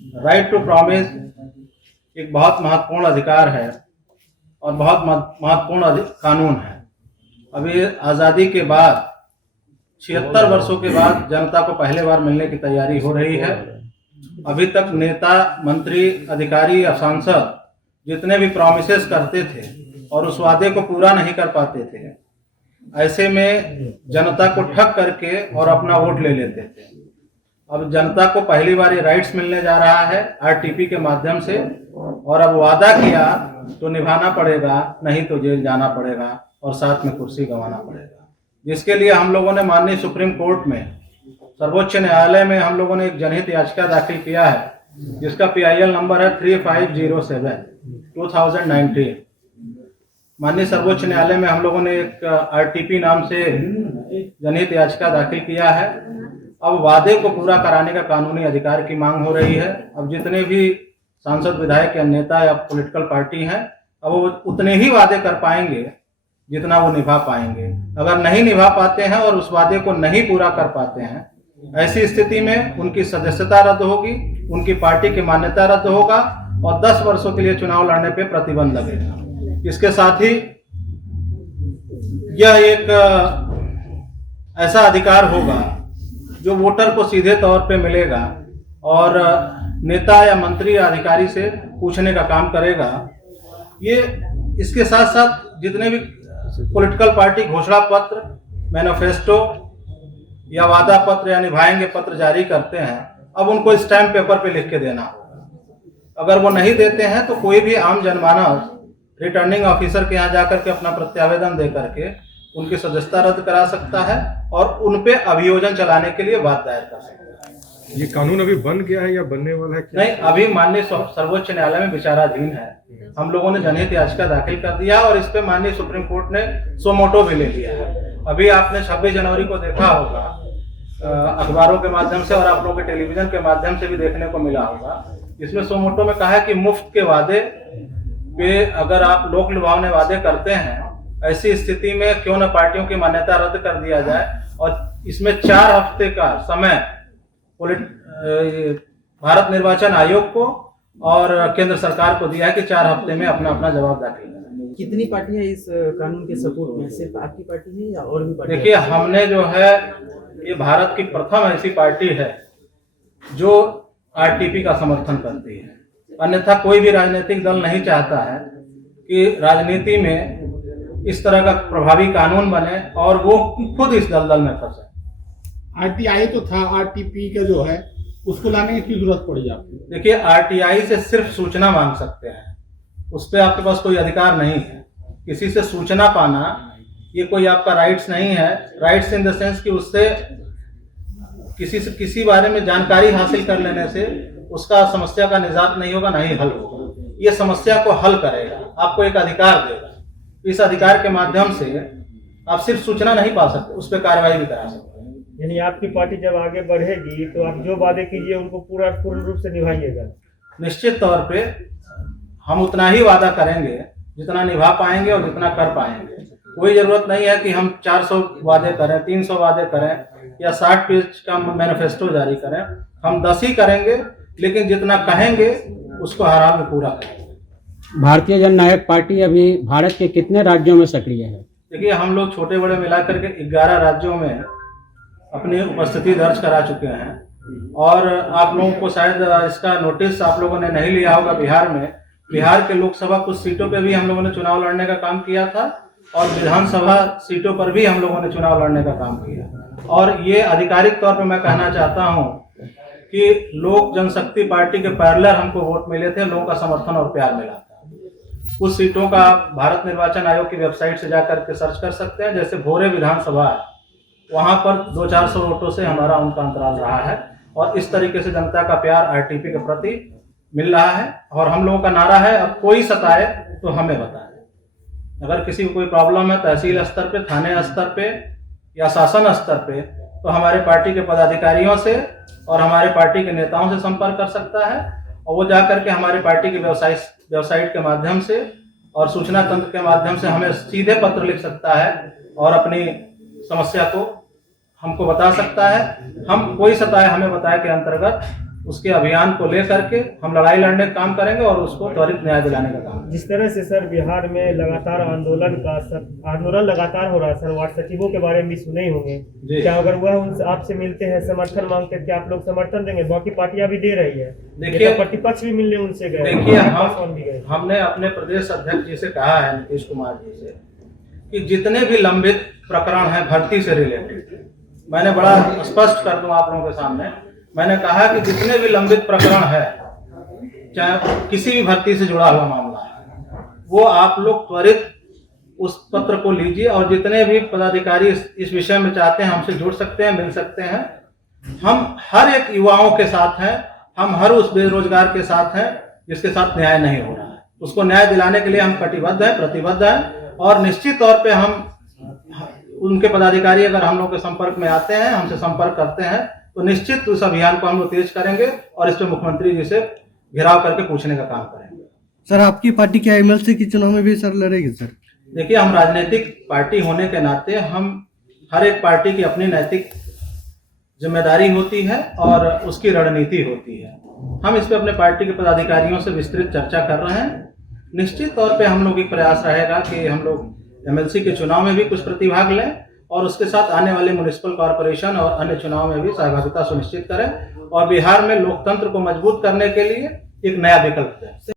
Right to promise एक बहुत महत्वपूर्ण अधिकार है और बहुत महत्वपूर्ण कानून है। अभी आज़ादी के बाद 76 वर्षों के बाद जनता को पहले बार मिलने की तैयारी हो रही है। अभी तक नेता, मंत्री, अधिकारी या सांसद जितने भी प्रॉमिसेस करते थे और उस वादे को पूरा नहीं कर पाते थे, ऐसे में जनता को ठग करके और अपना वोट ले लेते थे। अब जनता को पहली बार ये राइट्स मिलने जा रहा है आरटीपी के माध्यम से, और अब वादा किया तो निभाना पड़ेगा, नहीं तो जेल जाना पड़ेगा और साथ में कुर्सी गंवाना पड़ेगा। जिसके लिए हम लोगों ने माननीय सुप्रीम कोर्ट में, सर्वोच्च न्यायालय में हम लोगों ने एक जनहित याचिका दाखिल किया है, जिसका PIL नंबर है 3507/2019। माननीय सर्वोच्च न्यायालय में हम लोगों ने एक आरटीपी नाम से जनहित याचिका दाखिल किया है। अब वादे को पूरा कराने का कानूनी अधिकार की मांग हो रही है। अब जितने भी सांसद, विधायक या नेता या पॉलिटिकल पार्टी हैं, अब वो उतने ही वादे कर पाएंगे जितना वो निभा पाएंगे। अगर नहीं निभा पाते हैं और उस वादे को नहीं पूरा कर पाते हैं, ऐसी स्थिति में उनकी सदस्यता रद्द होगी, उनकी पार्टी की मान्यता रद्द होगा और 10 वर्षों के लिए चुनाव लड़ने पे प्रतिबंध लगेगा। इसके साथ ही यह एक ऐसा अधिकार होगा जो वोटर को सीधे तौर पे मिलेगा और नेता या मंत्री या अधिकारी से पूछने का काम करेगा। ये इसके साथ साथ जितने भी पॉलिटिकल पार्टी घोषणा पत्र, मैनिफेस्टो या वादा पत्र या निभाएंगे पत्र जारी करते हैं, अब उनको स्टैम्प पेपर पे लिख के देना होगा। अगर वो नहीं देते हैं तो कोई भी आम जनमानस रिटर्निंग ऑफिसर के यहाँ जाकर के अपना प्रत्यावेदन दे करके उनकी सदस्यता रद्द करा सकता है और उन पे अभियोजन चलाने के लिए वाद दायर कर सकता है। ये कानून अभी बन गया है या बनने वाला है? नहीं, अभी माननीय सर्वोच्च न्यायालय में विचाराधीन है। हम लोगों ने जनहित याचिका दाखिल कर दिया और इस पे माननीय सुप्रीम कोर्ट ने सो मोटो भी ले लिया है। अभी आपने 26 जनवरी को देखा होगा अखबारों के माध्यम से और आप लोगों के टेलीविजन के माध्यम से भी देखने को मिला होगा। इसमें सो मोटो में कहा है कि मुफ्त के वादे पे अगर आप लोक लुभावने वादे करते हैं, ऐसी स्थिति में क्यों न पार्टियों की मान्यता रद्द कर दिया जाए। और इसमें 4 हफ्ते का समय भारत निर्वाचन आयोग को और केंद्र सरकार को दिया है कि 4 हफ्ते में अपना अपना जवाब दाखिल करें। कितनी पार्टियां इस कानून के सपोर्ट में? सिर्फ आपकी पार्टी है या और भी पार्टी? देखिए, हमने जो है, ये भारत की प्रथम ऐसी पार्टी है जो आरटीपी का समर्थन करती है। अन्यथा कोई भी राजनीतिक दल नहीं चाहता है कि राजनीति में इस तरह का प्रभावी कानून बने और वो खुद इस दलदल में फंसे। RTI तो था, RTP का जो है उसको लाने की जरूरत पड़ी आपको? देखिए, RTI से सिर्फ सूचना मांग सकते हैं, उस पर आपके पास कोई अधिकार नहीं है। किसी से सूचना पाना ये कोई आपका राइट्स नहीं है। राइट्स इन द सेंस कि उससे किसी से किसी बारे में जानकारी हासिल कर लेने से उसका समस्या का निजात नहीं होगा, ना ही हल होगा। ये समस्या को हल करेगा, आपको एक अधिकार देगा। इस अधिकार के माध्यम से आप सिर्फ सूचना नहीं पा सकते, उस पर कार्रवाई भी करा सकते हैं। यानी आपकी पार्टी जब आगे बढ़ेगी तो आप जो वादे कीजिए उनको पूर्ण रूप से निभाइएगा? निश्चित तौर पे हम उतना ही वादा करेंगे जितना निभा पाएंगे और जितना कर पाएंगे। कोई जरूरत नहीं है कि हम 400 वादे करें, 300 वादे करें या 60 पेज का मैनिफेस्टो जारी करें। हम 10 ही करेंगे, लेकिन जितना कहेंगे उसको हर हाल में पूरा करेंगे। भारतीय जननायक पार्टी अभी भारत के कितने राज्यों में सक्रिय है? देखिए, हम लोग छोटे बड़े मिलाकर के 11 राज्यों में अपनी उपस्थिति दर्ज करा चुके हैं। और आप लोगों को शायद इसका नोटिस आप लोगों ने नहीं लिया होगा। बिहार के लोकसभा कुछ सीटों पे भी हम लोगों ने चुनाव लड़ने का काम किया था और विधानसभा सीटों पर भी हम लोगों ने चुनाव लड़ने का काम किया। और ये आधिकारिक तौर पर मैं कहना चाहता हूँ कि लोक जनशक्ति पार्टी के पैरेलल हमको वोट मिले थे, लोगों का समर्थन और प्यार मिला था। कुछ सीटों का आप भारत निर्वाचन आयोग की वेबसाइट से जाकर के सर्च कर सकते हैं। जैसे भोरे विधानसभा है, वहां पर 200-400 वोटों से हमारा उनका अंतराल रहा है। और इस तरीके से जनता का प्यार आरटीपी के प्रति मिल रहा है। और हम लोगों का नारा है, अब कोई सताए तो हमें बताए। अगर किसी को कोई प्रॉब्लम है तहसील स्तर पे, थाने स्तर पे या शासन स्तर पे, तो हमारे पार्टी के पदाधिकारियों से और हमारे पार्टी के नेताओं से संपर्क कर सकता है। और वो जाकर के हमारी पार्टी की वेबसाइट के माध्यम से और सूचना तंत्र के माध्यम से हमें सीधे पत्र लिख सकता है और अपनी समस्या को हमको बता सकता है। हम कोई सताए हमें बताए के अंतर्गत उसके अभियान को लेकर के हम लड़ाई लड़ने का काम करेंगे और उसको त्वरित न्याय दिलाने का काम। जिस तरह से सर बिहार में लगातार आंदोलन लगातार हो रहा है सर, वार्ड सचिवों के बारे में भी सुने ही होंगे, जी। क्या अगर वह उनसे आपसे मिलते हैं, समर्थन मांगते हैं, क्या आप लोग समर्थन देंगे? बाकी पार्टियां भी दे रही है, देखिए, प्रतिपक्ष भी मिलने उनसे गए, देखिए पासवान भी गए। हमने अपने प्रदेश अध्यक्ष जी से कहा है, नीतीश कुमार जी से, कि जितने भी लंबित प्रकरण हैं भर्ती से रिलेटेड, मैंने बड़ा स्पष्ट कर दूं आप लोगों के सामने, मैंने कहा कि जितने भी लंबित प्रकरण है, चाहे किसी भी भर्ती से जुड़ा हुआ मामला है, वो आप लोग त्वरित उस पत्र को लीजिए और जितने भी पदाधिकारी इस विषय में चाहते हैं हमसे जुड़ सकते हैं, मिल सकते हैं। हम हर एक युवाओं के साथ हैं, हम हर उस बेरोजगार के साथ हैं जिसके साथ न्याय नहीं हो रहा है। उसको न्याय दिलाने के लिए हम कटिबद्ध हैं, प्रतिबद्ध हैं और निश्चित तौर पे हम उनके पदाधिकारी अगर हम लोग के संपर्क में आते हैं, हमसे संपर्क करते हैं, तो निश्चित उस अभियान को हम लोग तेज करेंगे और इस पर मुख्यमंत्री जी से घेराव करके पूछने का काम करेंगे। सर आपकी पार्टी क्या एमएलसी के चुनाव में भी सर लड़ेगी सर? देखिए, हम राजनीतिक पार्टी होने के नाते हम हर एक पार्टी की अपनी नैतिक जिम्मेदारी होती है और उसकी रणनीति होती है। हम इस पे अपने पार्टी के पदाधिकारियों से विस्तृत चर्चा कर रहे हैं। निश्चित तौर पे हम लोग एक प्रयास रहेगा कि हम लोग एमएलसी के चुनाव में भी कुछ प्रतिभाग लें और उसके साथ आने वाले म्युनिसिपल कॉरपोरेशन और अन्य चुनाव में भी सहभागिता सुनिश्चित करें और बिहार में लोकतंत्र को मजबूत करने के लिए एक नया विकल्प दें।